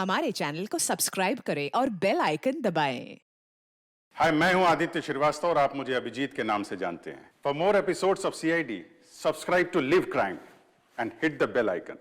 हमारे चैनल को सब्सक्राइब करें और बेल आइकन दबाएं। हाय, मैं हूं आदित्य श्रीवास्तव और आप मुझे अभिजीत के नाम से जानते हैं। For more episodes of CID, subscribe to live crime and hit the bell icon.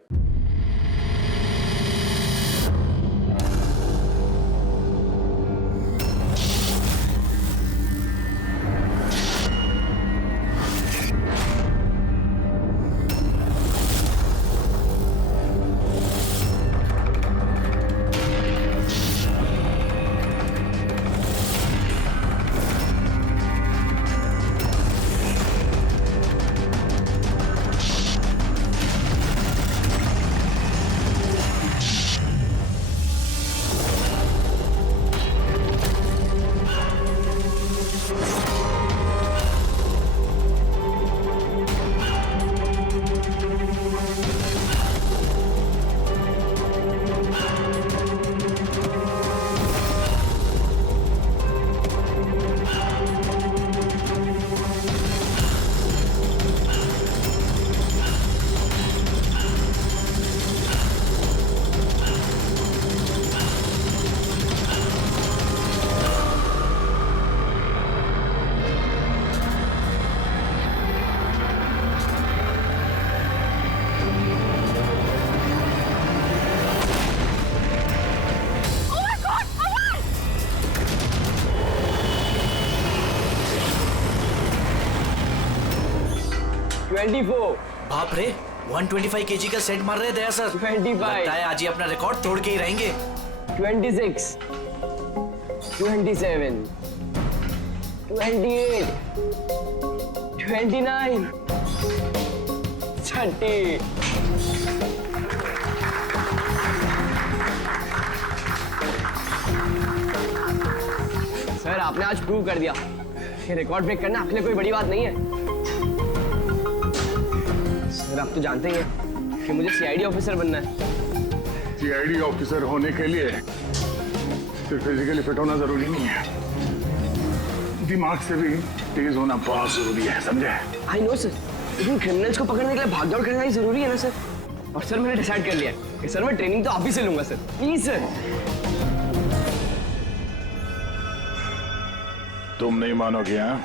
बाप रे, 125 केजी का सेट मार रहे दया सर। 25 लगता है आज ही अपना रिकॉर्ड तोड़ के ही रहेंगे। 26 27 28 29 30। सर आपने आज प्रूव कर दिया कि रिकॉर्ड ब्रेक करना आपके लिए कोई बड़ी बात नहीं है। सर आप तो जानते ही हैं कि मुझे सीआईडी ऑफिसर बनना है। सीआईडी ऑफिसर होने के लिए सिर्फ फिजिकली फिट होना जरूरी नहीं है, दिमाग से भी तेज होना बहुत जरूरी है, समझे? आई नो सर, लेकिन क्रिमिनल्स को पकड़ने के लिए भागदौड़ करना ही जरूरी है ना सर। और सर मैंने डिसाइड कर लिया है कि सर मैं ट्रेनिंग तो आप ही से लूंगा सर, प्लीज सर। तुम नहीं मानोगे? हाँ,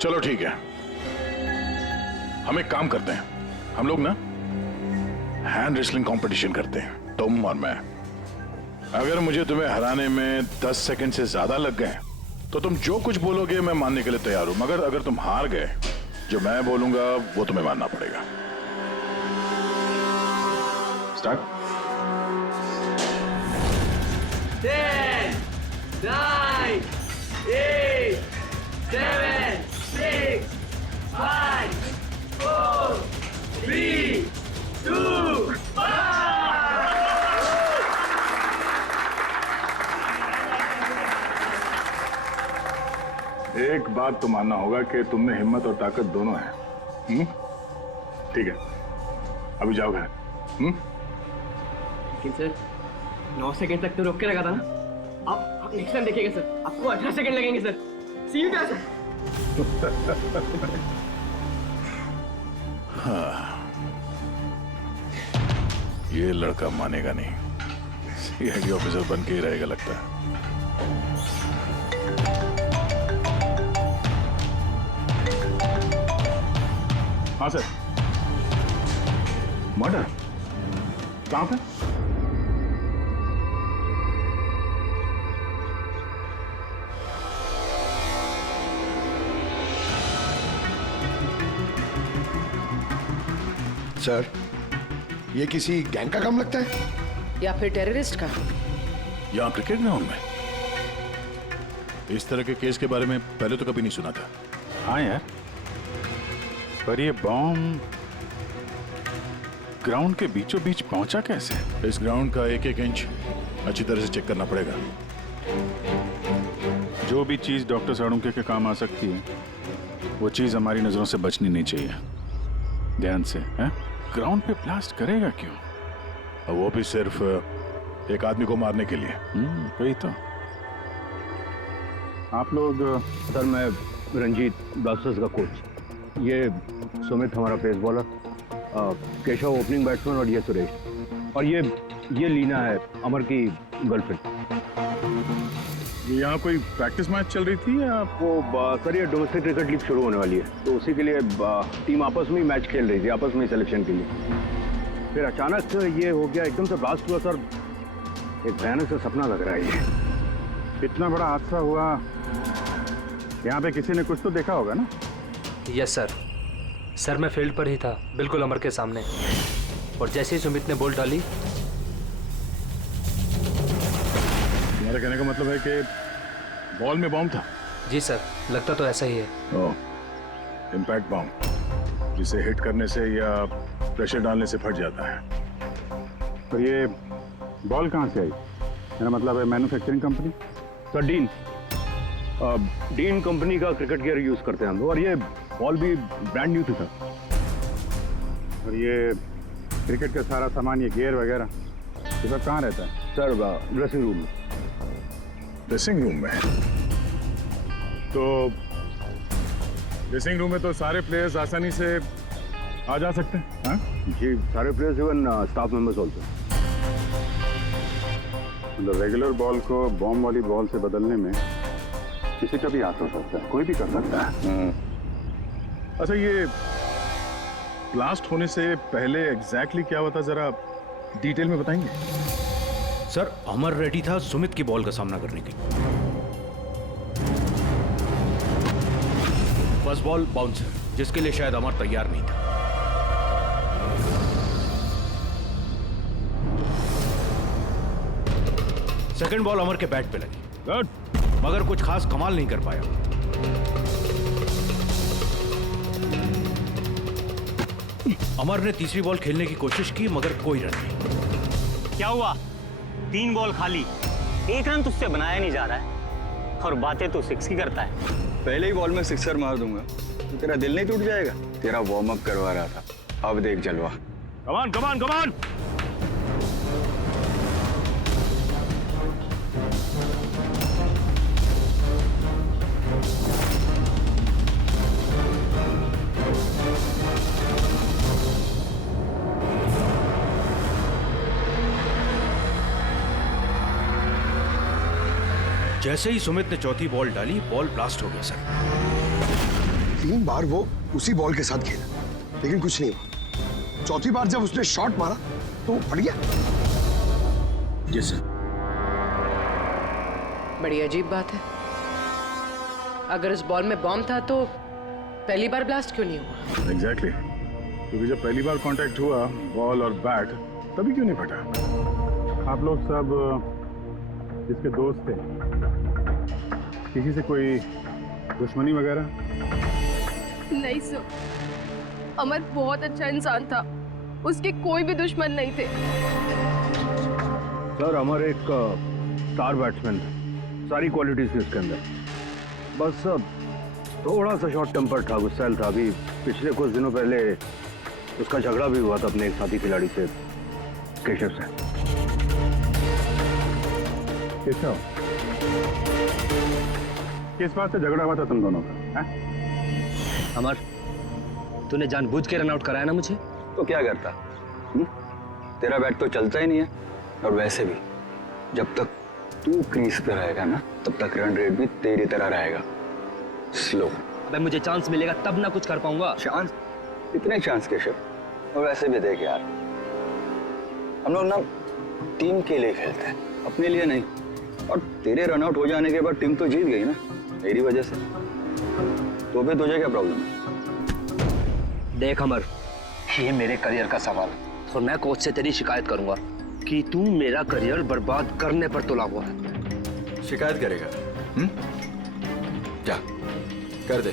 चलो ठीक है, हम एक काम करते हैं। हम लोग ना हैंड रेसलिंग कंपटीशन करते हैं, तुम और मैं। अगर मुझे तुम्हें हराने में 10 सेकंड से ज्यादा लग गए तो तुम जो कुछ बोलोगे मैं मानने के लिए तैयार हूं, मगर अगर तुम हार गए, जो मैं बोलूंगा वो तुम्हें मानना पड़ेगा। स्टार्ट। 10 9 8 7 6 5 4 3 2 एक बात तो मानना होगा कि तुम में हिम्मत और ताकत दोनों है। ठीक है, अभी जाओ घर। लेकिन सर 9 सेकंड तक तो रोक के रखा था ना। आप नेक्स्ट टाइम देखिएगा सर, आपको 18 सेकंड लगेंगे सर। C you sir. हाँ, ये लड़का मानेगा नहीं, सीआईडी ऑफिसर बन के ही रहेगा लगता है। हाँ सर। मर्डर कहां पे? सर, ये किसी गैंग का काम लगता है या फिर टेररिस्ट का? यहाँ क्रिकेट ग्राउंड में इस तरह के केस के बारे में पहले तो कभी नहीं सुना था। हाँ यार, पर ये बॉम्ब ग्राउंड के बीचों बीच पहुंचा कैसे? इस ग्राउंड का एक एक इंच अच्छी तरह से चेक करना पड़ेगा। जो भी चीज डॉक्टर साड़ुंके के काम आ सकती है, वो चीज हमारी नजरों से बचनी नहीं चाहिए। ध्यान से, हैं? ग्राउंड पे ब्लास्ट करेगा क्यों? और वो भी सिर्फ एक आदमी को मारने के लिए। वही तो। आप लोग? सर मैं रंजीत, ब्लास्टर्स का कोच। ये सुमित हमारा pace bowler, Keshav opening batsman और ये सुरेश। और ये ये लीना है अमर की गर्लफ्रेंड। ये यहाँ कोई प्रैक्टिस मैच चल रही थी या? वो सर ये डोमेस्टिक क्रिकेट लीग शुरू होने वाली है, तो उसी के लिए टीम आपस में ही मैच खेल रही थी, आपस में सिलेक्शन के लिए। फिर अचानक ये हो गया, एकदम से ब्लास्ट हुआ सर। एक भयानक सा सपना लग रहा है ये। इतना बड़ा हादसा हुआ, यहाँ पे किसी ने कुछ तो देखा होगा ना? Yes sir. सर मैं फील्ड पर ही था, बिल्कुल अमर के सामने, और जैसे ही सुमित ने बॉल डाली। तुम्हारे कहने का मतलब है कि बॉल में बॉम्ब था? जी सर, लगता तो ऐसा ही है। ओह, इम्पैक्ट बॉम्ब, जिसे हिट करने से या प्रेशर डालने से फट जाता है। पर ये बॉल कहाँ से आई? मेरा मतलब है manufacturing company? Sir dean company का क्रिकेट गियर यूज करते हैं हम लोग, और ये बॉल भी ब्रांड न्यू था। और ये क्रिकेट का सारा सामान, ये गियर वगैरह, ये सब कहाँ रहता है? सर ड्रेसिंग रूम में। ड्रेसिंग रूम में? तो ड्रेसिंग रूम में तो सारे प्लेयर्स आसानी से आ जा सकते हैं? हाँ जी, सारे players, even staff members also. मतलब रेगुलर बॉल को बॉम्ब वाली बॉल से बदलने में किसी का भी हाथ हो सकता है, कोई भी कर सकता है। अच्छा, ये ब्लास्ट होने से पहले एग्जैक्टली क्या हुआ था, जरा डिटेल में बताएंगे? सर अमर रेडी था सुमित की बॉल का सामना करने के लिए। फर्स्ट बॉल बाउंसर, जिसके लिए शायद अमर तैयार नहीं था। सेकंड बॉल अमर के बैट पे लगी, गुड, मगर कुछ खास कमाल नहीं कर पाया। अमर ने तीसरी बॉल खेलने की कोशिश की, मगर कोई रन नहीं। क्या हुआ? 3 बॉल खाली, 1 रन तुझसे बनाया नहीं जा रहा है, और बातें तो 6 की करता है। पहले ही बॉल में सिक्सर मार दूंगा तो तेरा दिल नहीं टूट जाएगा? तेरा वार्म अप करवा रहा था, अब देख जलवा। कमान कमान कमान। जैसे ही सुमित ने चौथी बॉल डाली, बॉल ब्लास्ट हो गया सर। 3 बार वो उसी बॉल के साथ खेला, लेकिन कुछ नहीं हुआ। चौथी बार जब उसने शॉट मारा तो वो फट गया। जी सर। बड़ी अजीब बात है। अगर इस बॉल में बॉम्ब था तो पहली बार ब्लास्ट क्यों नहीं हुआ? एग्जैक्टली, क्योंकि जब पहली बार कांटेक्ट हुआ बॉल और बैट, तभी क्यों नहीं फटा? आप लोग सब जिसके दोस्त थे, किसी से कोई दुश्मनी वगैरह? नहीं सर, अमर बहुत अच्छा इंसान था, उसके कोई भी दुश्मन नहीं थे। सर अमर एक स्टार बैट्समैन था, सारी क्वालिटीज थी उसके अंदर। बस थोड़ा सा शॉर्ट टेम्पर था, गुस्सैल था। अभी पिछले कुछ दिनों पहले उसका झगड़ा भी हुआ था अपने एक साथी खिलाड़ी से, केशव से। केशव, किस बात से झगड़ा हुआ था तुम दोनों का? अमर, तूने जानबूझ के रन आउट कराया ना मुझे? तो क्या करता? तेरा बैट तो चलता ही नहीं है, और वैसे भी जब तक तू क्रीज पे रहेगा ना, तब तक रन रेट भी तेरी तरह रहेगा, स्लो। अबे मुझे चांस मिलेगा तब ना कुछ कर पाऊंगा। चांस? इतने चांस केशव? और वैसे भी देख यार, हम लोग ना टीम के लिए खेलते हैं, अपने लिए नहीं। और तेरे रन आउट हो जाने के बाद टीम तो जीत गई ना, मेरी वजह से। तो भी तुझे क्या प्रॉब्लम है? देख अमर, ये मेरे करियर का सवाल है, और मैं कोच से तेरी शिकायत करूंगा कि तू मेरा करियर बर्बाद करने पर तुला हुआ है। शिकायत करेगा? जा कर दे,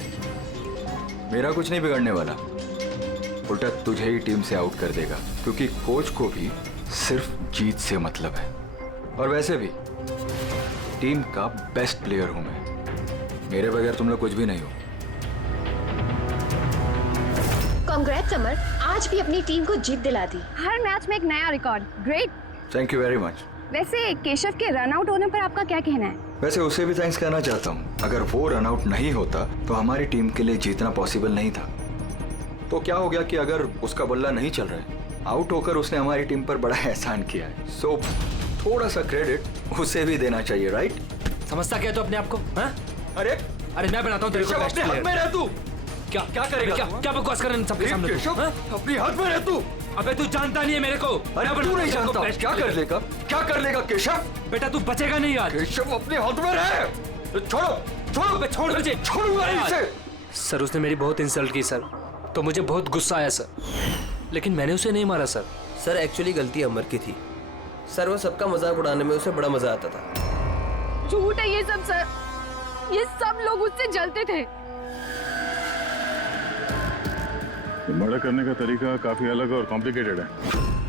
मेरा कुछ नहीं बिगड़ने वाला, उल्टा तुझे ही टीम से आउट कर देगा, क्योंकि कोच को भी सिर्फ जीत से मतलब है। और वैसे भी टीम का बेस्ट प्लेयर हूं मैं, मेरे बगैर तुम लोग कुछ भी नहीं हो। कांग्रेट्स अमर, आज भी अपनी टीम को जीत दिला दी। हर मैच में एक नया record, great. Thank you very much. वैसे केशव के रन आउट होने पर आपका क्या कहना है? वैसे उसे भी थैंक्स कहना चाहता हूँ, अगर वो रन आउट नहीं होता तो हमारी टीम के लिए जीतना पॉसिबल नहीं था। तो क्या हो गया कि अगर उसका बल्ला नहीं चल रहा है, आउट होकर उसने हमारी टीम पर बड़ा एहसान किया है, सो थोड़ा सा क्रेडिट उसे भी देना चाहिए, राइट? समझता क्या तो अपने आप को? हाँ? अरे अरे मैं बनाता हूँ तेरे को बेस्ट प्लेयर। में रह तू। क्या क्या करेगा? क्या बकवास कर रहे हैं सबके सामने तू? हाँ? अपनी हाथ में रह तू। अबे तू जानता नहीं है मेरे को। अरे तू नहीं जानता, क्या कर लेगा? क्या कर लेगा केशव? बेटा तू बचेगा नहीं यार। केशव अपने हाथ में रहे। छोड़ो छोड़ो छोड़ मुझे। छोड़ूंगा इसे। सर उसने मेरी बहुत इंसल्ट की सर, तो मुझे बहुत गुस्सा आया सर, लेकिन मैंने उसे नहीं मारा सर। सर एक्चुअली गलती अमर की थी सर, वो सबका मजाक उड़ाने में उसे बड़ा मजा आता था। झूठ है ये सब सर, ये सब लोग उससे जलते थे। मर्डर करने का तरीका काफी अलग और कॉम्प्लिकेटेड है।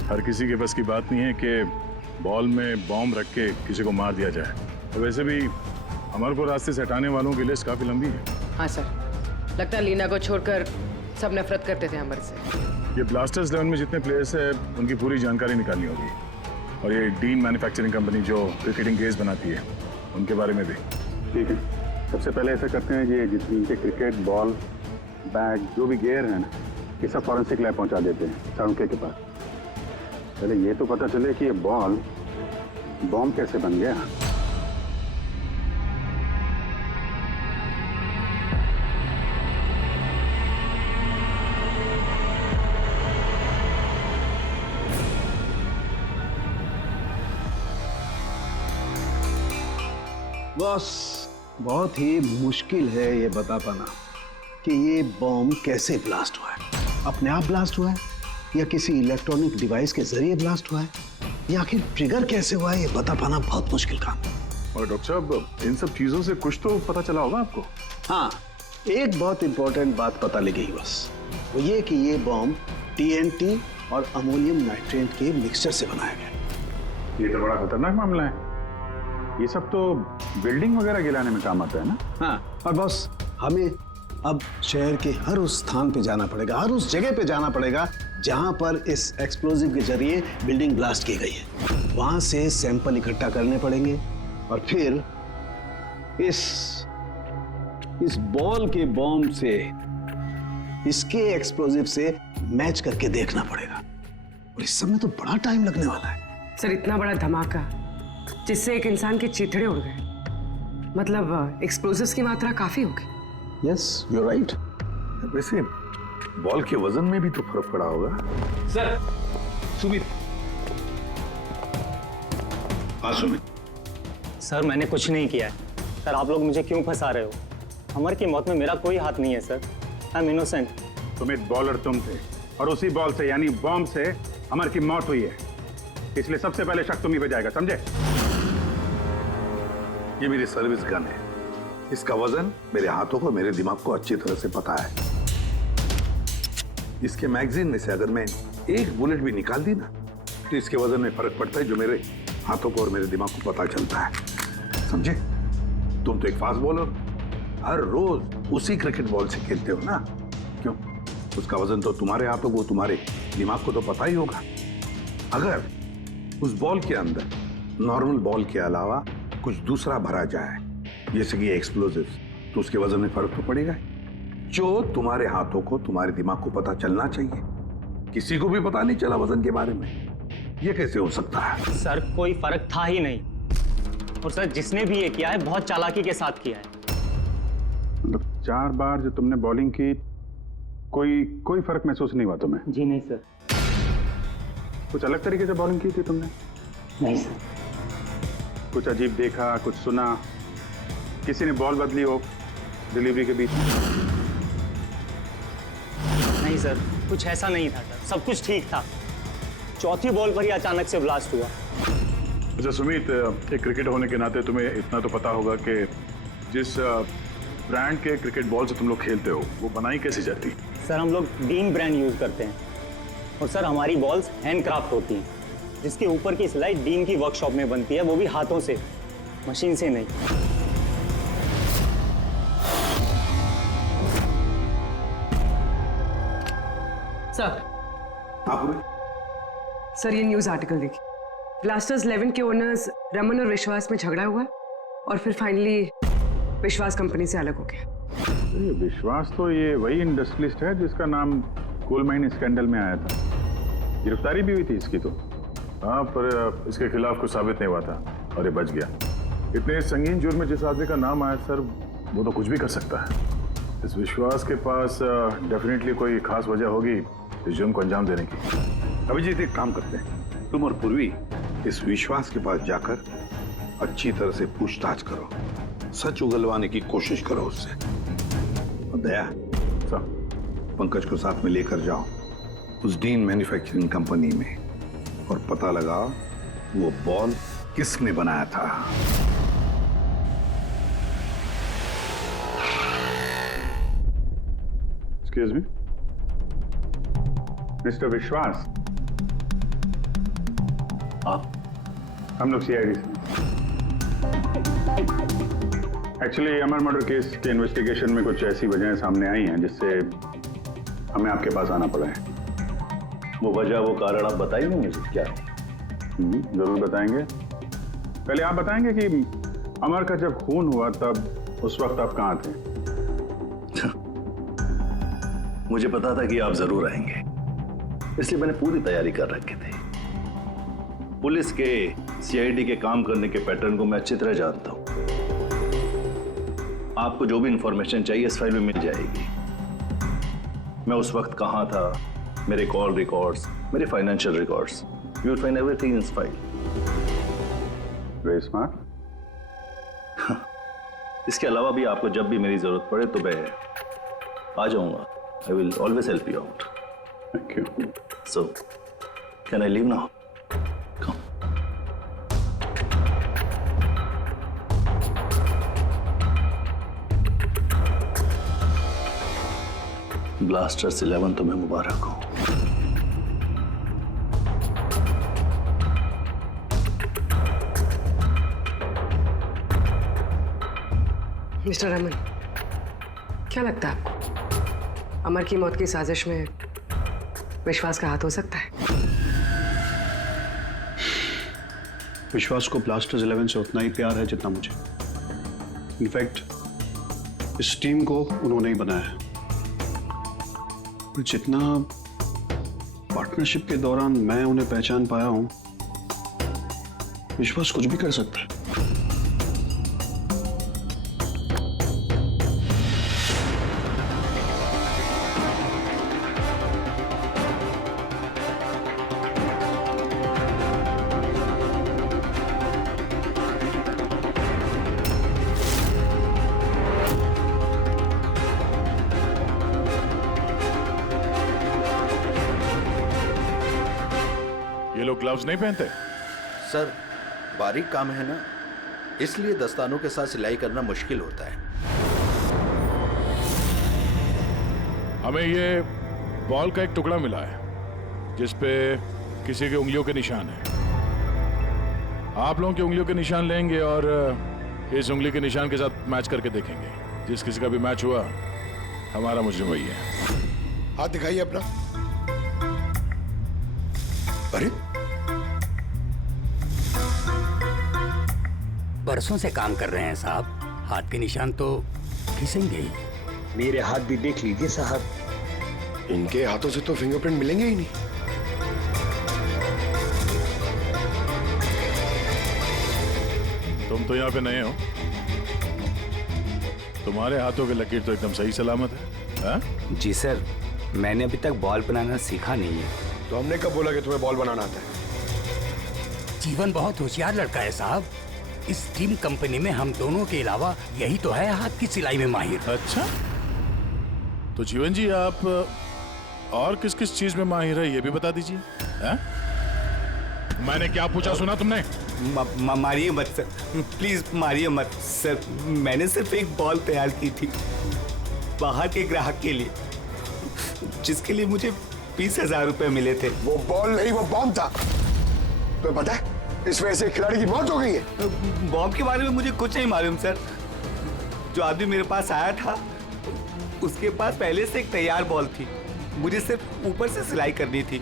हर किसी के बस की बात नहीं है कि बॉल में बॉम्ब रख के किसी को मार दिया जाए। तो वैसे भी अमर को रास्ते से हटाने वालों की लिस्ट काफी लंबी है। हाँ सर, लगता है लीना को छोड़कर सब नफरत करते थे अमर से। ये ब्लास्टर्स 11 में जितने प्लेयर्स हैं उनकी पूरी जानकारी निकालनी होगी, और ये डीन मैन्युफैक्चरिंग कंपनी जो क्रिकेटिंग गेयर्स बनाती है उनके बारे में भी। ठीक है, सबसे पहले ऐसा करते हैं कि जितने इनके क्रिकेट बॉल बैग जो भी गेयर है ना, ये सब फॉरेंसिक लैब पहुंचा देते हैं साउंड के पास। पहले ये तो पता चले कि ये बॉल बॉम्ब कैसे बन गया। बॉस, बहुत ही मुश्किल है ये बता पाना कि ये बॉम्ब कैसे ब्लास्ट हुआ है। अपने आप ब्लास्ट हुआ है या किसी इलेक्ट्रॉनिक डिवाइस के जरिए ब्लास्ट हुआ है, या आखिर ट्रिगर कैसे हुआ है, ये बता पाना बहुत मुश्किल काम है। और डॉक्टर साहब, इन सब चीजों से कुछ तो पता चला होगा आपको? हाँ, एक बहुत इंपॉर्टेंट बात पता लगी बस, वो ये कि ये बॉम्ब TNT और अमोनियम नाइट्रेट के मिक्सचर से बनाया गया। ये तो बड़ा खतरनाक मामला है। ये सब तो बिल्डिंग वगैरह गिराने में काम आता है ना। हाँ, और बॉस हमें अब शहर के हर उस स्थान पे जाना पड़ेगा, हर उस जगह पे जाना पड़ेगा जहां पर इस एक्सप्लोजिव के जरिए बिल्डिंग ब्लास्ट की गई है। वहां से सैंपल इकट्ठा करने पड़ेंगे और फिर इस बॉल के बॉम्ब से इसके एक्सप्लोजिव से मैच करके देखना पड़ेगा, और इस सब में तो बड़ा टाइम लगने वाला है। सर इतना बड़ा धमाका जिससे एक इंसान के चीथड़े उड़ गए, मतलब एक्सप्लोजिव्स की मात्रा काफी होगी। Yes, you are right. वैसे बॉल के वजन में भी तो फर्क पड़ा होगा। सर सुमित। हाँ सुमित। सर मैंने कुछ नहीं किया है। सर आप लोग मुझे क्यों फंसा रहे हो? अमर की मौत में मेरा कोई हाथ नहीं है sir. I am innocent. Sumit, bowler तुम थे और उसी बॉल से यानी बॉम्ब से अमर की मौत हुई है, इसलिए सबसे पहले शक तुम ही पे जाएगा, समझे? ये मेरी सर्विस गन है, इसका वजन मेरे हाथों को, मेरे दिमाग को अच्छी तरह से पता है। इसके मैगजीन में से अगर मैं एक बुलेट भी निकाल दी ना, तो इसके वजन में फर्क पड़ता है, जो मेरे हाथों को और मेरे दिमाग को पता चलता है, समझे? तुम तो एक फास्ट बॉलर, हर रोज उसी क्रिकेट बॉल से खेलते हो ना, क्यों? उसका वजन तो तुम्हारे हाथों को, तुम्हारे दिमाग को तो पता ही होगा। अगर उस बॉल के अंदर नॉर्मल बॉल के अलावा कुछ दूसरा भरा जाए, जैसे कि एक्सप्लोजिव्स, तो उसके वजन में फर्क तो पड़ेगा, जो तुम्हारे हाथों को, तुम्हारे दिमाग को पता चलना चाहिए। किसी को भी पता नहीं चला वजन के बारे में, ये कैसे हो सकता है? सर कोई फर्क था ही नहीं, और सर जिसने भी ये किया है बहुत चालाकी के साथ किया है। मतलब 4 बार जो तुमने बॉलिंग की, कोई फर्क महसूस नहीं हुआ तुम्हें? जी नहीं सर। कुछ अलग तरीके से बॉलिंग की थी तुमने? नहीं सर। कुछ अजीब देखा, कुछ सुना, किसी ने बॉल बदली हो डिलीवरी के बीच में? नहीं सर, कुछ ऐसा नहीं था सर, सब कुछ ठीक था। चौथी बॉल पर ही अचानक से ब्लास्ट हुआ। अच्छा सुमित, एक क्रिकेटर होने के नाते तुम्हें इतना तो पता होगा कि जिस ब्रांड के क्रिकेट बॉल से तुम लोग खेलते हो वो बनाई कैसे जाती? सर हम लोग डीन ब्रांड यूज करते हैं, और सर हमारी बॉल्स हैंडक्राफ्ट होती हैं, जिसके ऊपर की सिलाई डीन की वर्कशॉप में बनती है, वो भी हाथों से, मशीन से नहीं। सर ये न्यूज आर्टिकल देखिए, ब्लास्टर्स 11 के ओनर्स रमन और विश्वास में झगड़ा हुआ और फिर फाइनली विश्वास कंपनी से अलग हो गया। विश्वास तो ये वही इंडस्ट्रियलिस्ट है जिसका नाम कोल माइन स्कैंडल में आया था। गिरफ्तारी भी हुई थी इसकी तो। हाँ, पर इसके खिलाफ कुछ साबित नहीं हुआ था और ये बच गया। इतने संगीन जुर्म में जिस आदमी का नाम आया सर, वो तो कुछ भी कर सकता है। इस विश्वास के पास डेफिनेटली कोई खास वजह होगी इस जुर्म को अंजाम देने की। अभिजीत, एक काम करते हैं, तुम और पूर्वी इस विश्वास के पास जाकर अच्छी तरह से पूछताछ करो, सच उगलवाने की कोशिश करो उससे। और दया, पंकज को साथ में लेकर जाओ उस डीन मैन्युफैक्चरिंग कंपनी में और पता लगा वो बॉल किसने बनाया था। एक्सक्यूज मी, मिस्टर विश्वास, आप? हम लोग सीआईडी से। एक्चुअली अमर मर्डर केस के इन्वेस्टिगेशन में कुछ ऐसी वजहें सामने आई हैं जिससे हमें आपके पास आना पड़ा है। वो वजह, वो कारण आप बताइए मुझे क्या है? जरूर बताएंगे। पहले आप बताएंगे कि अमर का जब खून हुआ तब उस वक्त आप कहाँ थे? मुझे पता था कि आप जरूर आएंगे, इसलिए मैंने पूरी तैयारी कर रखी थी। पुलिस के, सीआईडी के काम करने के पैटर्न को मैं अच्छी तरह जानता हूं। आपको जो भी इंफॉर्मेशन चाहिए इस फाइल में मिल जाएगी। मैं उस वक्त कहां था, मेरे कॉल रिकॉर्ड्स, मेरे financial records, you will find everything in this file. Very smart. इसके अलावा भी आपको जब भी मेरी जरूरत पड़े तो मैं आ जाऊंगा। I will always help you out. Thank you. So can I leave now? Blasters 11 तुम्हें मुबारक हो। मिस्टर रमन, क्या लगता है आपको अमर की मौत की साजिश में विश्वास का हाथ हो सकता है? विश्वास को ब्लास्टर्स 11 से उतना ही प्यार है जितना मुझे। इनफैक्ट इस टीम को उन्होंने ही बनाया है। जितना पार्टनरशिप के दौरान मैं उन्हें पहचान पाया हूं, विश्वास कुछ भी कर सकता है। ये लोग ग्लव्स नहीं पहनते? सर, बारीक काम है ना, इसलिए दस्तानों के साथ सिलाई करना मुश्किल होता है। हमें ये बॉल का एक टुकड़ा मिला है जिस पे किसी की उंगलियों के निशान है। आप लोगों की उंगलियों के निशान लेंगे और इस उंगली के निशान के साथ मैच करके देखेंगे। जिस किसी का भी मैच हुआ, हमारा मुजरिम वही है। हाथ दिखाइए अपना। अरे, बरसों से काम कर रहे हैं साहब, हाथ के निशान तो घिसेंगे ही। मेरे हाथ भी देख लीजिए साहब, इनके हाथों से तो फिंगरप्रिंट मिलेंगे ही नहीं। तुम तो यहाँ पे नए हो, तुम्हारे हाथों की लकीर तो एकदम सही सलामत है। हा? जी सर, मैंने अभी तक बॉल बनाना सीखा नहीं है। तो हमने कब बोला कि तुम्हें बॉल बनाना आता है? जीवन बहुत होशियार लड़का है साहब। इस टीम कंपनी में हम दोनों के अलावा यही तो है हाथ की सिलाई में माहिर। अच्छा, तो जीवन जी आप और किस किस चीज में माहिर है ये भी बता दीजिए। मैंने क्या पूछा सुना तुमने? मारिए मत सर, प्लीज मारिए मत सर। मैंने सिर्फ एक बॉल तैयार की थी बाहर के ग्राहक के लिए, जिसके लिए मुझे 20,000 रुपए मिले थे। वो बॉल नहीं, वो बॉम्ब था। तुम्हें पता है इस वजह से खिलाड़ी की मौत हो गई है। बॉम्ब के बारे में मुझे कुछ नहीं मालूम सर। जो आदमी मेरे पास आया था उसके पास पहले से एक तैयार बॉल थी, मुझे सिर्फ ऊपर से सिलाई करनी थी।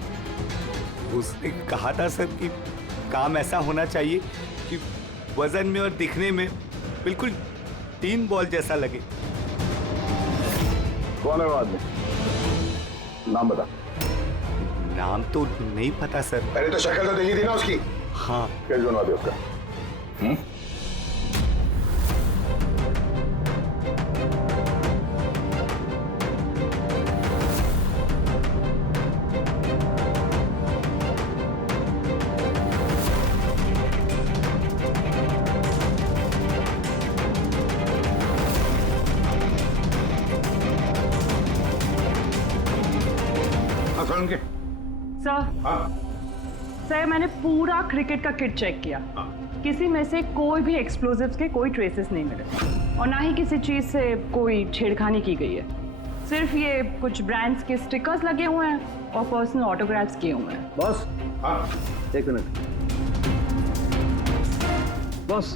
उसने कहा था सर कि काम ऐसा होना चाहिए कि वजन में और दिखने में बिल्कुल 3 बॉल जैसा लगे। कौन है वो आदमी? नाम बता। नाम तो नहीं पता सर। पहले तो शक्ल तो देखी थी ना उसकी। हाँ। क्या बनवा दे उसका? सर मैंने पूरा क्रिकेट का किट चेक किया। किसी में से कोई भी एक्सप्लोजिव्स के कोई ट्रेसेस नहीं मिले और ना ही किसी चीज से कोई छेड़खानी की गई है। सिर्फ ये कुछ ब्रांड्स के स्टिकर्स लगे हुए हैं और पर्सनल ऑटोग्राफ्स किए हुए हैं। बॉस, एक मिनट। बॉस,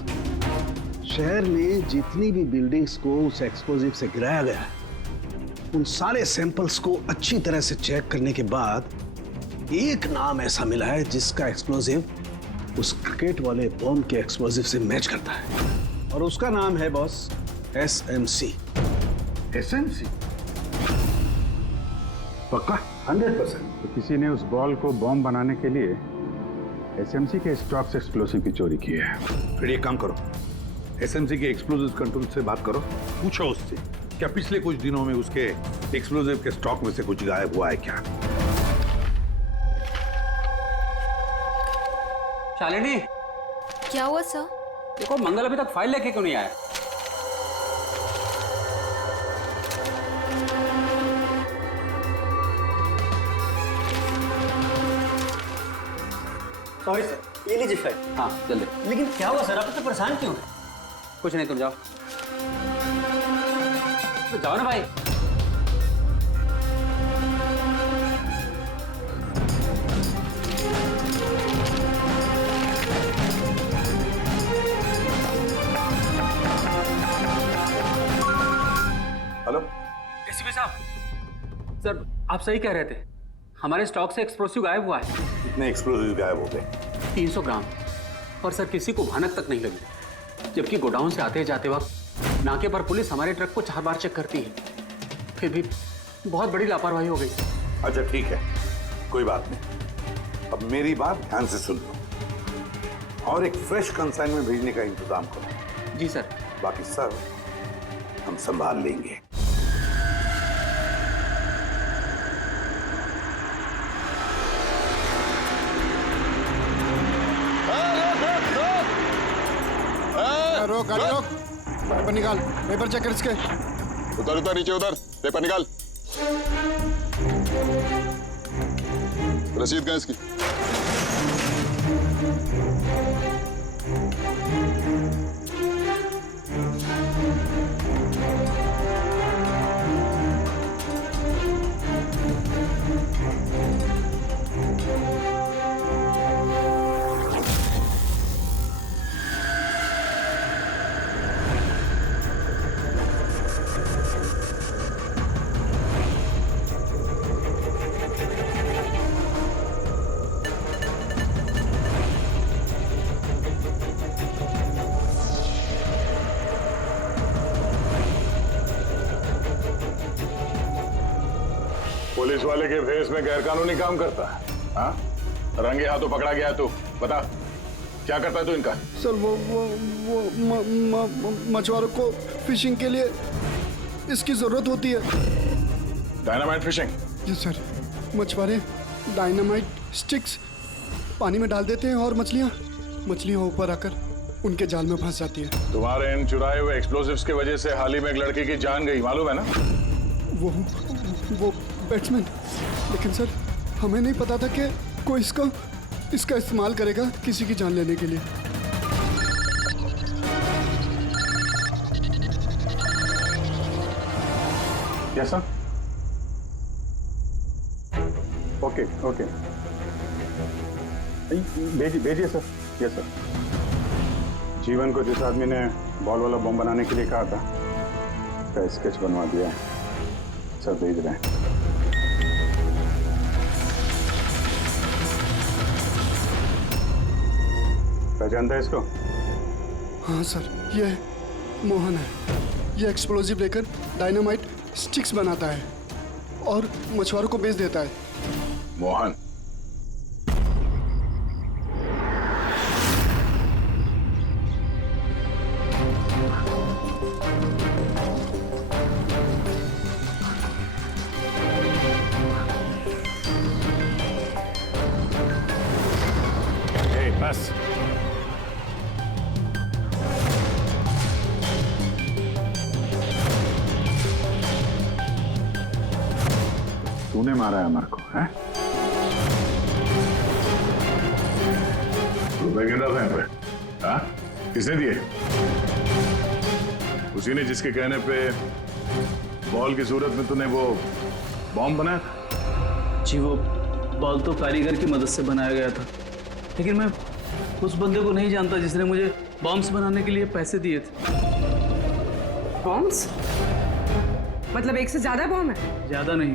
शहर में जितनी भी बिल्डिंग्स को उस एक्सप्लोजिव से गिराया गया है, उन सारे सैंपल्स को अच्छी तरह से चेक करने के बाद एक नाम ऐसा मिला है जिसका एक्सप्लोजिव उस क्रिकेट वाले बॉम्ब के एक्सप्लोजिव से मैच करता है, और उसका नाम है बॉस SMC। SMC? पक्का? 100%। तो किसी ने उस बॉल को बॉम्ब बनाने के लिए SMC के स्टॉक से एक्सप्लोसिव की चोरी की है। फिर एक काम करो, SMC के एक्सप्लोजिव कंट्रोल से बात करो, पूछो उससे क्या पिछले कुछ दिनों में उसके एक्सप्लोजिव के स्टॉक में से कुछ गायब हुआ है क्या? शालिनी, क्या हुआ सर? देखो मंगल अभी तक फाइल लेके क्यों नहीं आया? सॉरी सर, ये लीजिए फाइल। हाँ जल्दी। लेकिन क्या हुआ सर, आप तो परेशान क्यों हैं? कुछ नहीं, तुम जाओ। तो जाओ ना भाई। हेलो एसीपी साहब, सर आप सही कह रहे थे, हमारे स्टॉक से एक्सप्लोसिव गायब हुआ है। कितने एक्सप्लोजिव गायब हो गए? 300 ग्राम। और सर किसी को भनक तक नहीं लगी, जबकि गोडाउन से आते जाते वक्त नाके पर पुलिस हमारे ट्रक को 4 बार चेक करती है, फिर भी बहुत बड़ी लापरवाही हो गई। अच्छा ठीक है, कोई बात नहीं। अब मेरी बात ध्यान से सुन लो और एक फ्रेश कंसाइनमेंट भेजने का इंतजाम करो। जी सर। बाकी सब हम संभाल लेंगे। रोक गाड़ी रोक, पेपर निकाल, पेपर चेक कर इसके। उधर उधर नीचे उधर, पेपर निकाल। रसीद कहाँ इसकी? पुलिस वाले के भेस में गैरकानूनी काम करता है? हाँ, रंगे हाथों पकड़ा गया तू, बता क्या करता है तू इनका? सर वो मछुआरों को फिशिंग के लिए इसकी जरूरत होती है। Dynamite fishing? जी सर, मछुआरे डायनामाइट स्टिक्स पानी में डाल देते हैं और मछलियाँ ऊपर आकर उनके जाल में फंस जाती है। तुम्हारे इन चुराए हुए एक्सप्लोसिव्स की वजह से हाल ही में एक लड़की की जान गई, मालूम है ना? वो बैट्समैन, लेकिन सर हमें नहीं पता था कि कोई इसका इस्तेमाल करेगा किसी की जान लेने के लिए। Yes sir. ओके ओके, भेजिए सर। Yes sir. जीवन को जिस आदमी ने बॉल वाला बम बनाने के लिए कहा था, उसका स्केच बनवा दिया है सर, भेज रहे हैं। पहचानता है इसको? हाँ सर, ये मोहन है। ये एक्सप्लोजिव लेकर डायनामाइट स्टिक्स बनाता है और मछुआरों को बेच देता है। मोहन? तूने मारा है अमर को, हैं? रुपए गिन रहा था यहाँ पे, हाँ? किसने दिए? उसी ने जिसके कहने पे बॉल की सूरत में तूने वो बॉम्ब बनाया था? जी वो बॉल तो कारीगर की मदद से बनाया गया था, लेकिन मैं उस बंदे को नहीं जानता जिसने मुझे बॉम्ब्स बनाने के लिए पैसे दिए थे। बॉम्ब्स? मतलब एक से ज्यादा बॉम्ब है? ज्यादा नहीं,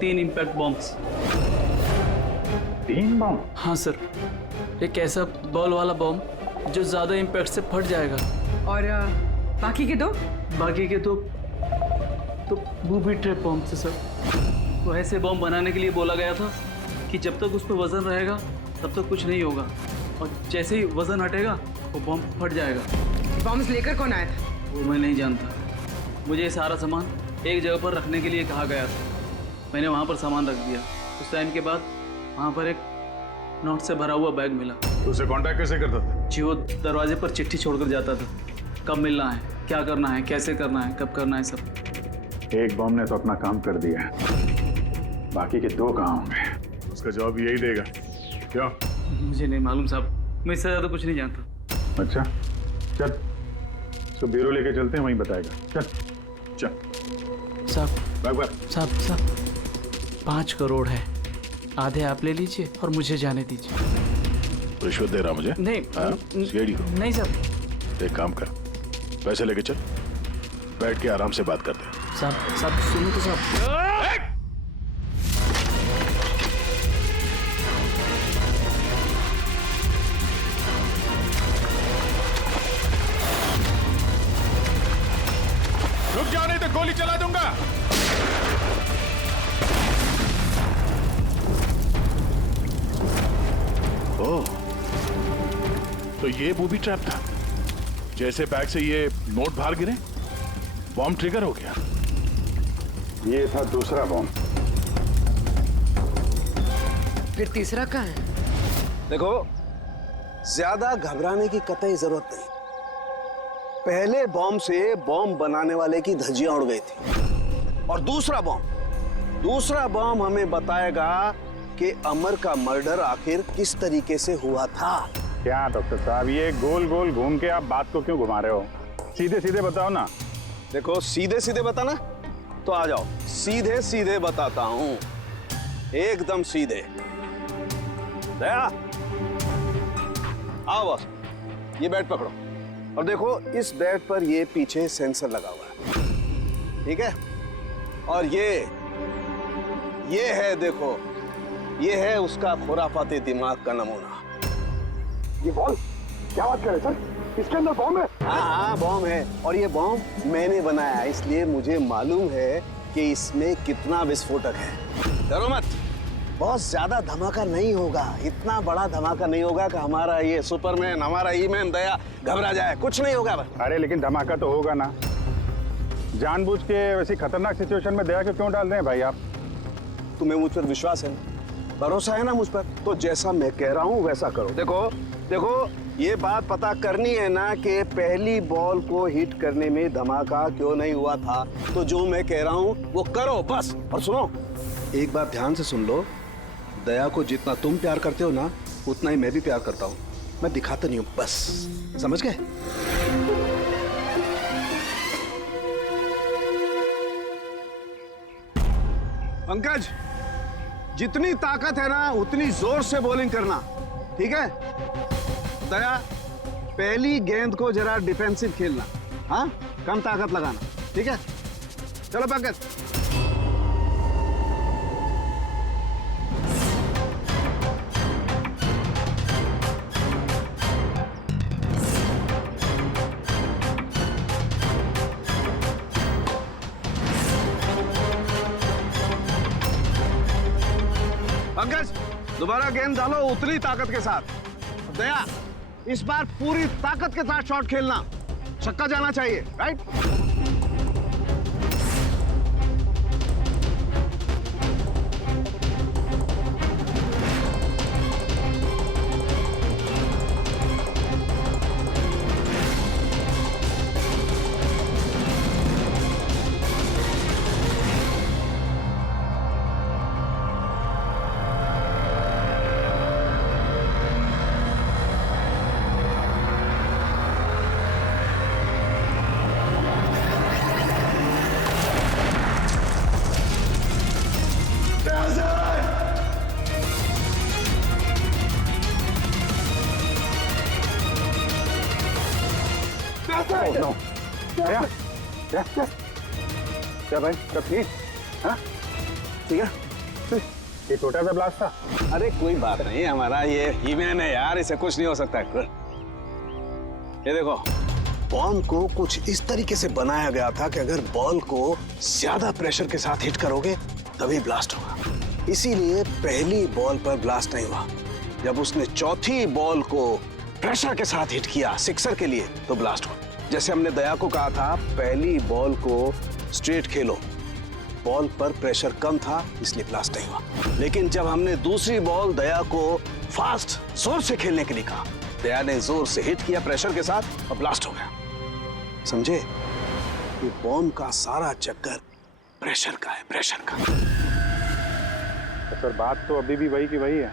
3 इम्पैक्ट बॉम्ब्स। 3 बॉम्ब? हाँ सर, एक ऐसा बॉल वाला बॉम्ब जो ज्यादा इम्पैक्ट से फट जाएगा। और बाकी के 2? बाकी के तो बूबी ट्रैप बॉम्ब थे सर। वो ऐसे बॉम्ब बनाने के लिए बोला गया था कि जब तक उस पर वजन रहेगा तब तक कुछ नहीं होगा, और जैसे ही वजन हटेगा वो बॉम्ब फट जाएगा। बॉम्ब्स लेकर कौन आया था? वो मैं नहीं जानता। मुझे ये सारा सामान एक जगह पर रखने के लिए कहा गया था, मैंने वहाँ पर सामान रख दिया। उस टाइम के बाद वहाँ पर एक नोट से भरा हुआ बैग मिला। तो उसे कांटेक्ट कैसे करता था? जी वो दरवाजे पर चिट्ठी छोड़कर जाता था, कब मिलना है, क्या करना है, कैसे करना है, कब करना है, सब। एक बॉम्ब ने तो अपना काम कर दिया, बाकी के 2 कहाँ होंगे? उसका जवाब यही देगा। क्यों? मुझे नहीं मालूम साहब, मैं इससे ज़्यादा कुछ नहीं जानता। अच्छा चल, इसको ब्यूरो लेके चलते हैं, वहीं बताएगा। चल चल साहब 5 करोड़ है, आधे आप ले लीजिए और मुझे जाने दीजिए। रिश्वत दे रहा मुझे? नहीं सीआईडी को? नहीं साहब। एक काम कर, पैसे लेके चल, बैठ के आराम से बात करते हैं। साहब सुनो तो साहब। रुक जाओ नहीं तो गोली चला दूंगा। ओह, तो ये बूबी ट्रैप था। जैसे बैग से ये नोट बाहर गिरे, बॉम्ब ट्रिगर हो गया। ये था दूसरा बॉम्ब। फिर तीसरा कहाँ है? देखो, ज्यादा घबराने की कतई जरूरत नहीं। पहले बॉम्ब से बॉम्ब बनाने वाले की धज्जियां उड़ गई थी, और दूसरा बॉम्ब हमें बताएगा कि अमर का मर्डर आखिर किस तरीके से हुआ था। क्या डॉक्टर साहब, ये गोल गोल घूम के आप बात को क्यों घुमा रहे हो? सीधे सीधे बताओ ना। देखो, सीधे सीधे बताना तो आ जाओ, सीधे सीधे बताता हूं, एकदम सीधे। दया, आओ बस, ये बेड पकड़ो और देखो, इस बेड पर ये पीछे सेंसर लगा हुआ है, ठीक है? और ये है, देखो, ये है उसका खुराफाती दिमाग का नमूना। ये बॉल, क्या बात कर रहे सर? इसके अंदर बॉम्ब है? हाँ, बॉम्ब है, और ये बॉम्ब मैंने बनाया, इसलिए मुझे मालूम है कि इसमें कितना विस्फोटक है। डरो मत, बहुत ज्यादा धमाका नहीं होगा, इतना बड़ा धमाका नहीं होगा कि हमारा ये सुपरमैन, हमारा ईमैन दया घबरा जाए, कुछ नहीं होगा। अरे लेकिन धमाका तो होगा ना। जानबूझ के वैसी खतरनाक सिचुएशन में दया को क्यों डाल रहे हैं भाई आप? तुम्हें मुझ पर विश्वास है ना, भरोसा है ना मुझ पर? तो जैसा मैं कह रहा हूँ वैसा करो। देखो, ये बात पता करनी है ना कि पहली बॉल को हिट करने में धमाका क्यों नहीं हुआ था, तो जो मैं कह रहा हूँ वो करो बस। और सुनो, एक बात ध्यान से सुन लो, दया को जितना तुम प्यार करते हो ना, उतना ही मैं भी प्यार करता हूँ। मैं दिखाता नहीं हूँ, बस समझ गए? पंकज, जितनी ताकत है ना उतनी जोर से बॉलिंग करना, ठीक है? दया, पहली गेंद को जरा डिफेंसिव खेलना, हाँ, कम ताकत लगाना, ठीक है? चलो पंकज। पंकज, दोबारा गेंद डालो उतनी ताकत के साथ। दया, इस बार पूरी ताकत के साथ शॉट खेलना, छक्का जाना चाहिए, राइट? नो दया क्या भाई सब ठीक? हाँ ठीक है। ये छोटा सा ब्लास्ट था। अरे कोई बात नहीं, हमारा ये हीमैन है यार, इसे कुछ नहीं हो सकता। ये देखो, बॉम्ब को कुछ इस तरीके से बनाया गया था कि अगर बॉल को ज्यादा प्रेशर के साथ हिट करोगे तभी ब्लास्ट होगा। इसीलिए पहली बॉल पर ब्लास्ट नहीं हुआ। जब उसने चौथी बॉल को प्रेशर के साथ हिट किया सिक्सर के लिए तो ब्लास्ट हुआ। जैसे हमने दया को कहा था, पहली बॉल को स्ट्रेट खेलो, बॉल पर प्रेशर कम था इसलिए ब्लास्ट नहीं हुआ। लेकिन जब हमने दूसरी बॉल दया को फास्ट जोर से खेलने के लिए कहा, दया ने जोर से हिट किया प्रेशर के साथ और ब्लास्ट हो गया। समझे? ये बॉम्ब का सारा चक्कर प्रेशर का है, प्रेशर का। तो सर बात तो अभी भी वही की वही है।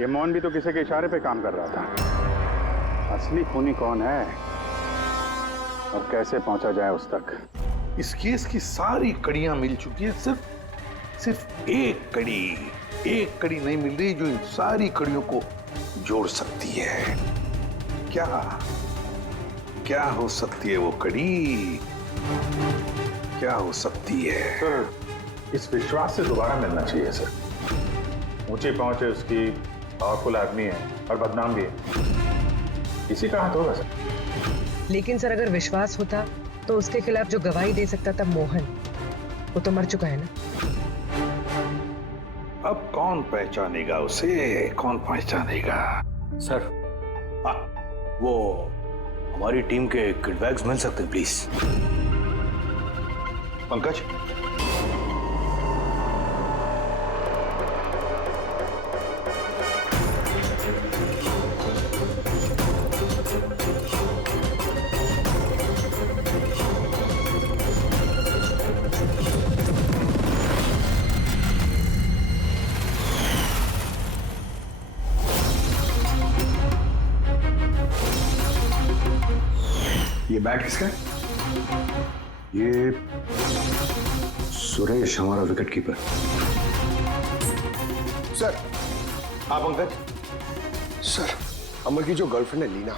ये मौन भी तो किसी के इशारे पे काम कर रहा था। असली खूनी कौन है और कैसे पहुंचा जाए उस तक? इस केस की सारी कड़ियां मिल चुकी है, सिर्फ एक कड़ी नहीं मिल रही जो इन सारी कड़ियों को जोड़ सकती है। क्या हो सकती है वो कड़ी? क्या हो सकती है? सर इस विश्वास से दोबारा मिलना चाहिए सर। ऊंची पहुंच है उसकी, पावरफुल आदमी है और बदनाम भी है, इसी का हाथ होगा सर। लेकिन सर अगर विश्वास होता तो उसके खिलाफ जो गवाही दे सकता था मोहन, वो तो मर चुका है ना। अब कौन पहचानेगा उसे? कौन पहचानेगा? सर वो हमारी टीम के किट बैग्स मिल सकते हैं प्लीज? पंकज, ये बैग किसका है? ये सुरेश, हमारा विकेट कीपर। सर। हाँ पंकज। सर, अमर की जो गर्लफ्रेंड है लीना,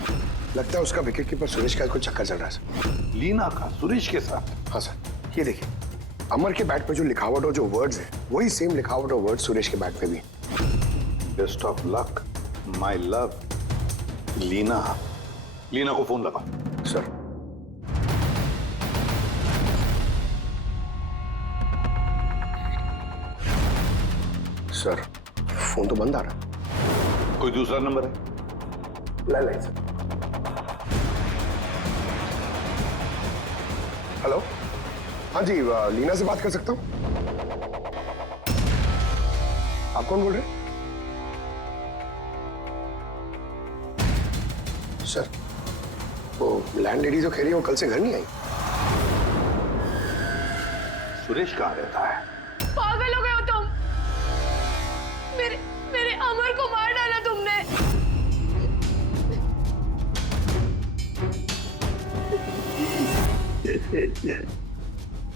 लगता है उसका विकेट कीपर सुरेश का कुछ चक्कर चल रहा है सर। लीना का सुरेश के साथ? हाँ सर, ये देखिए, अमर के बैट पे जो लिखावट और जो वर्ड्स है वही सेम लिखावट और वर्ड सुरेश के बैट पे भी। Best of luck my love. Leena को फोन लगा। सर। सर, फोन तो बंद आ रहा। कोई दूसरा नंबर है? Landline sir. हेलो, हाँ जी, लीना से बात कर सकता हूँ? आप कौन बोल रहे हैं? सर, वो लैंडलेडी जो कह रही है वो कल से घर नहीं आई। सुरेश कहाँ रहता है? पागल हो गए हो तुम? मेरे अमर को मार डाला तुमने।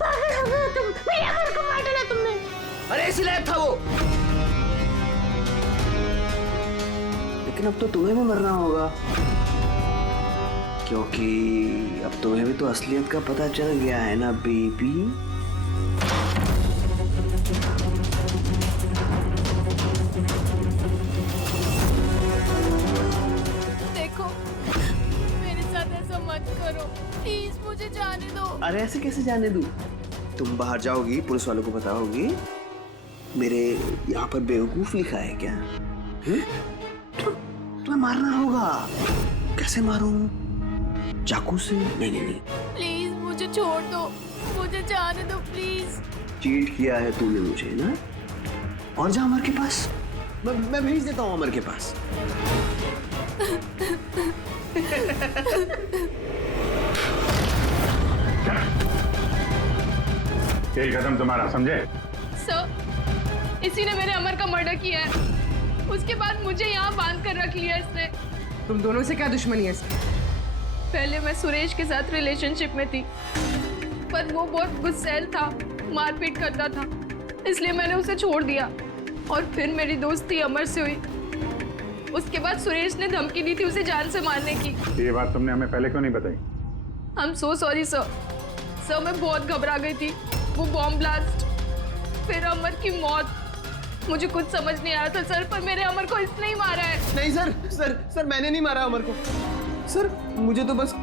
पागल हो गए हो तुम? मेरे अमर को मार डाला तुमने। अरे इसी लायक था वो। लेकिन अब तो तुम्हें भी मरना होगा, क्योंकि अब तुम्हें भी तो असलियत का पता चल गया है ना बेबी। देखो, मेरे साथ ऐसा मत करो प्लीज, मुझे जाने दो। अरे ऐसे कैसे जाने दूं? तुम बाहर जाओगी, पुलिस वालों को बताओगी मेरे यहाँ पर बेवकूफ लिखा है क्या? तुम्हें मारना होगा। कैसे मारूं? चाकू से? नहीं। प्लीज मुझे छोड़ दो, मुझे जाने दो प्लीज। चीट किया है तूने मुझे ना? और जा अमर के पास, मैं भेज देता हूँ अमर के पास। खेल खत्म तुम्हारा, समझे? सर, इसी ने मेरे अमर का मर्डर किया है। उसके बाद मुझे यहाँ बांध कर रख लिया इसने। तुम दोनों से क्या दुश्मनी है इसकी? पहले मैं सुरेश के साथ रिलेशनशिप में थी, पर वो बहुत गुस्सैल था, मारपीट करता था, इसलिए मैंने उसे छोड़ दिया। और फिर मेरी दोस्ती अमर से हुई। उसके बाद सुरेश ने धमकी दी थी उसे जान से मारने की। ये बात तुमने हमें पहले क्यों नहीं बताई? I am so sorry sir. Sir मैं बहुत घबरा गई थी। वो बॉम्ब ब्लास्ट, फिर अमर की मौत, मुझे कुछ समझ नहीं आया था सर, पर मेरे अमर को इसने ही मारा है। नहीं सर, सर मैंने नहीं मारा अमर को। सर मुझे तो बस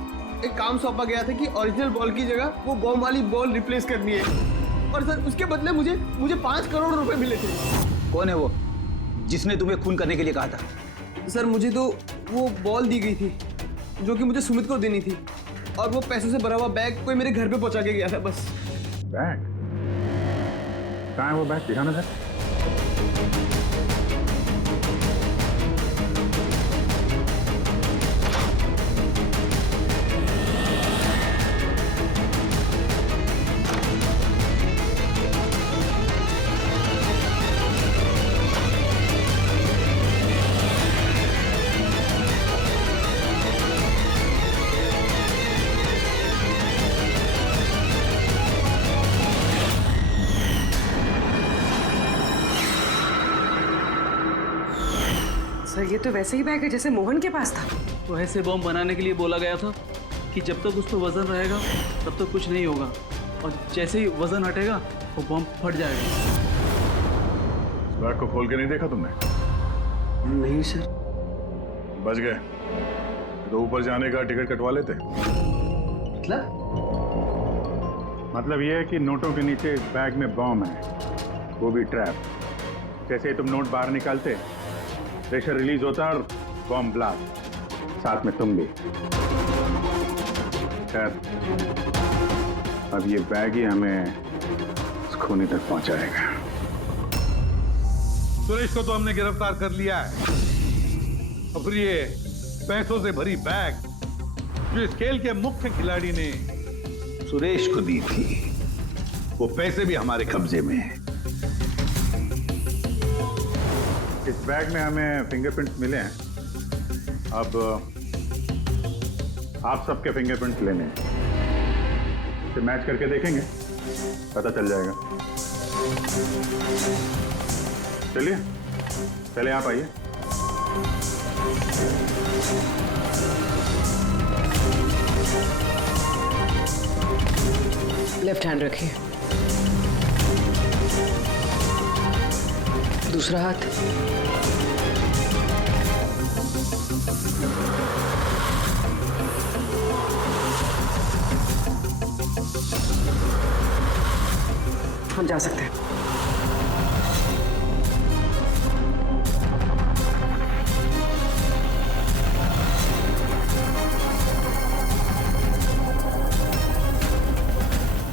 एक काम सौंपा गया था कि ओरिजिनल बॉल की जगह वो बॉम्ब वाली बॉल रिप्लेस करनी है, और सर उसके बदले मुझे 5 करोड़ रुपए मिले थे। कौन है वो जिसने तुम्हें खून करने के लिए कहा था? सर मुझे तो वो बॉल दी गई थी जो कि मुझे सुमित को देनी थी, और वो पैसों से भरा हुआ बैग कोई मेरे घर पे पहुंचा के गया था बस। बैग? कहाँ है वो बैग? दिखाना सर। सर ये तो वैसे ही बैग है जैसे मोहन के पास था। तो ऐसे बॉम्ब बनाने के लिए बोला गया था कि जब तक उस पर वजन रहेगा तब तक कुछ नहीं होगा, और जैसे ही वजन हटेगा वो बॉम्ब फट जाएगा। इस बैग को खोल के नहीं देखा तुमने? नहीं सर। बच गए तो ऊपर जाने का टिकट कटवा लेते। मतलब ये है कि नोटों के नीचे इस बैग में बॉम्ब है, वो भी ट्रैप। जैसे ही तुम नोट बाहर निकालते, प्रेशर रिलीज होता और बॉम्ब ब्लास्ट, साथ में तुम भी। खैर, अब ये बैग ही हमें उस खूनी तक पहुंचाएगा। सुरेश को तो हमने गिरफ्तार कर लिया है, और फिर ये पैसों से भरी बैग जो इस खेल के मुख्य खिलाड़ी ने सुरेश को दी थी, वो पैसे भी हमारे कब्जे में हैं। इस बैग में हमें फिंगरप्रिंट्स मिले हैं। अब आप सबके फिंगरप्रिंट्स लेने हैं, इसे मैच करके देखेंगे, पता चल जाएगा। चलिए पहले आप आइए। लेफ्ट हैंड रखिए, दूसरा हाथ। हम जा सकते हैं।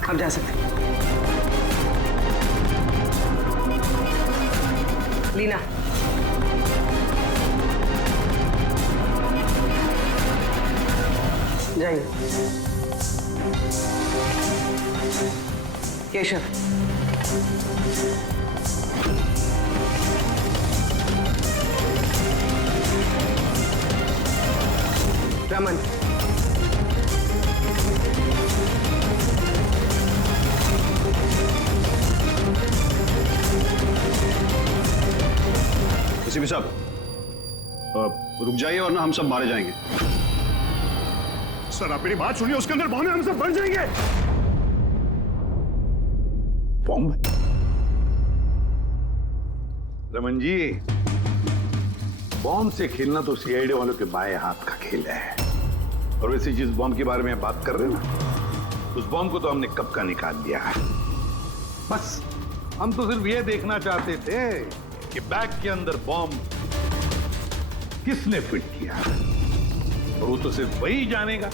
हम जा सकते हैं। लीना, जाइए। केशव, रमन, एसीपी साहब, रुक जाइए वरना हम सब मारे जाएंगे। सर आप मेरी बात सुनिए, उसके अंदर बॉम्ब है, हम सब बन जाएंगे। बॉम्ब? रमन जी, बॉम्ब से खेलना तो सीआईडी वालों के बाएं हाथ का खेल है। और वैसे जिस बॉम्ब के बारे में बात कर रहे हैं ना, उस बॉम्ब को तो हमने कब का निकाल दिया है। बस हम तो सिर्फ ये देखना चाहते थे कि बैग के अंदर बॉम्ब किसने फिट किया, और वो तो सिर्फ वही जानेगा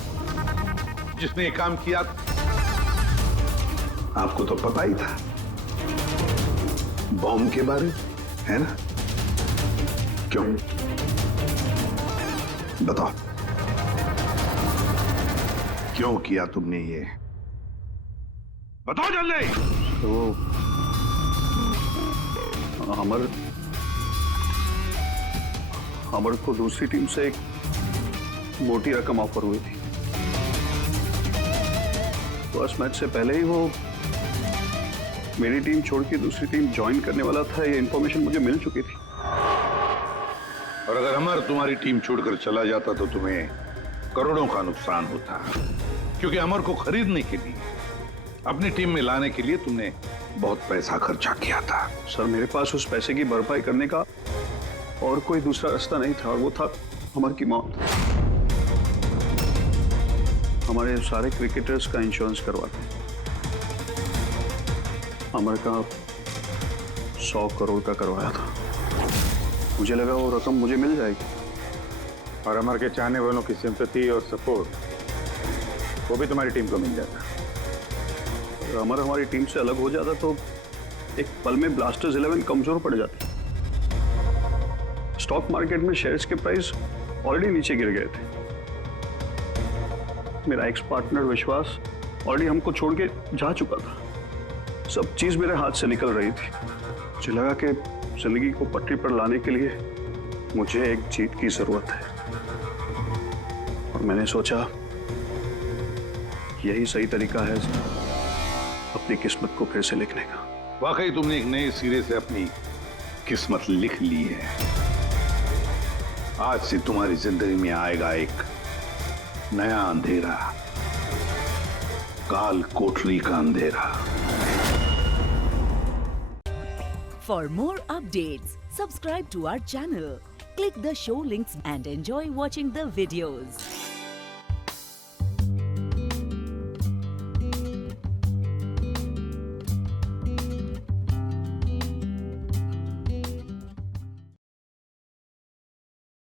जिसने ये काम किया था। आपको तो पता ही था बॉम्ब के बारे में, है ना? क्यों बताओ, क्यों किया तुमने ये? बताओ जल्दी। तो अमर को दूसरी टीम से एक मोटी रकम ऑफर हुई थी। फर्स्ट मैच से पहले ही वो मेरी टीम छोड़ के दूसरी टीम ज्वाइन करने वाला था, ये इंफॉर्मेशन मुझे मिल चुकी थी। और अगर अमर तुम्हारी टीम छोड़कर चला जाता तो तुम्हें करोड़ों का नुकसान होता। क्योंकि अमर को खरीदने के लिए, अपनी टीम में लाने के लिए तुमने बहुत पैसा खर्चा किया था। सर मेरे पास उस पैसे की भरपाई करने का और कोई दूसरा रास्ता नहीं था, और वो था अमर की मौत। हमारे सारे क्रिकेटर्स का इंश्योरेंस करवाते हैं। अमर का 100 करोड़ का करवाया था। मुझे लगा वो रकम मुझे मिल जाएगी। और अमर के चाहने वालों की सिंपैथी और सपोर्ट वो भी तुम्हारी टीम को मिल जाता। अगर अमर हमारी टीम से अलग हो जाता तो एक पल में ब्लास्टर्स 11 कमजोर पड़ जाती। स्टॉक मार्केट में शेयर्स के प्राइस ऑलरेडी नीचे गिर गए थे। मेरा एक्स पार्टनर विश्वास ऑलरेडी हमको छोड़ के जा चुका था। सब चीज मेरे हाथ से निकल रही थी। मुझे लगा कि जिंदगी को पटरी पर लाने के लिए मुझे एक जीत की जरूरत है, और मैंने सोचा यही सही तरीका है अपनी किस्मत को फिर से लिखने का। वाकई तुमने एक नए सिरे से अपनी किस्मत लिख ली है। आज से तुम्हारी जिंदगी में आएगा एक नया अंधेरा, काल कोठरी का अंधेरा। For more updates, subscribe to our channel, click the show links and enjoy watching the videos.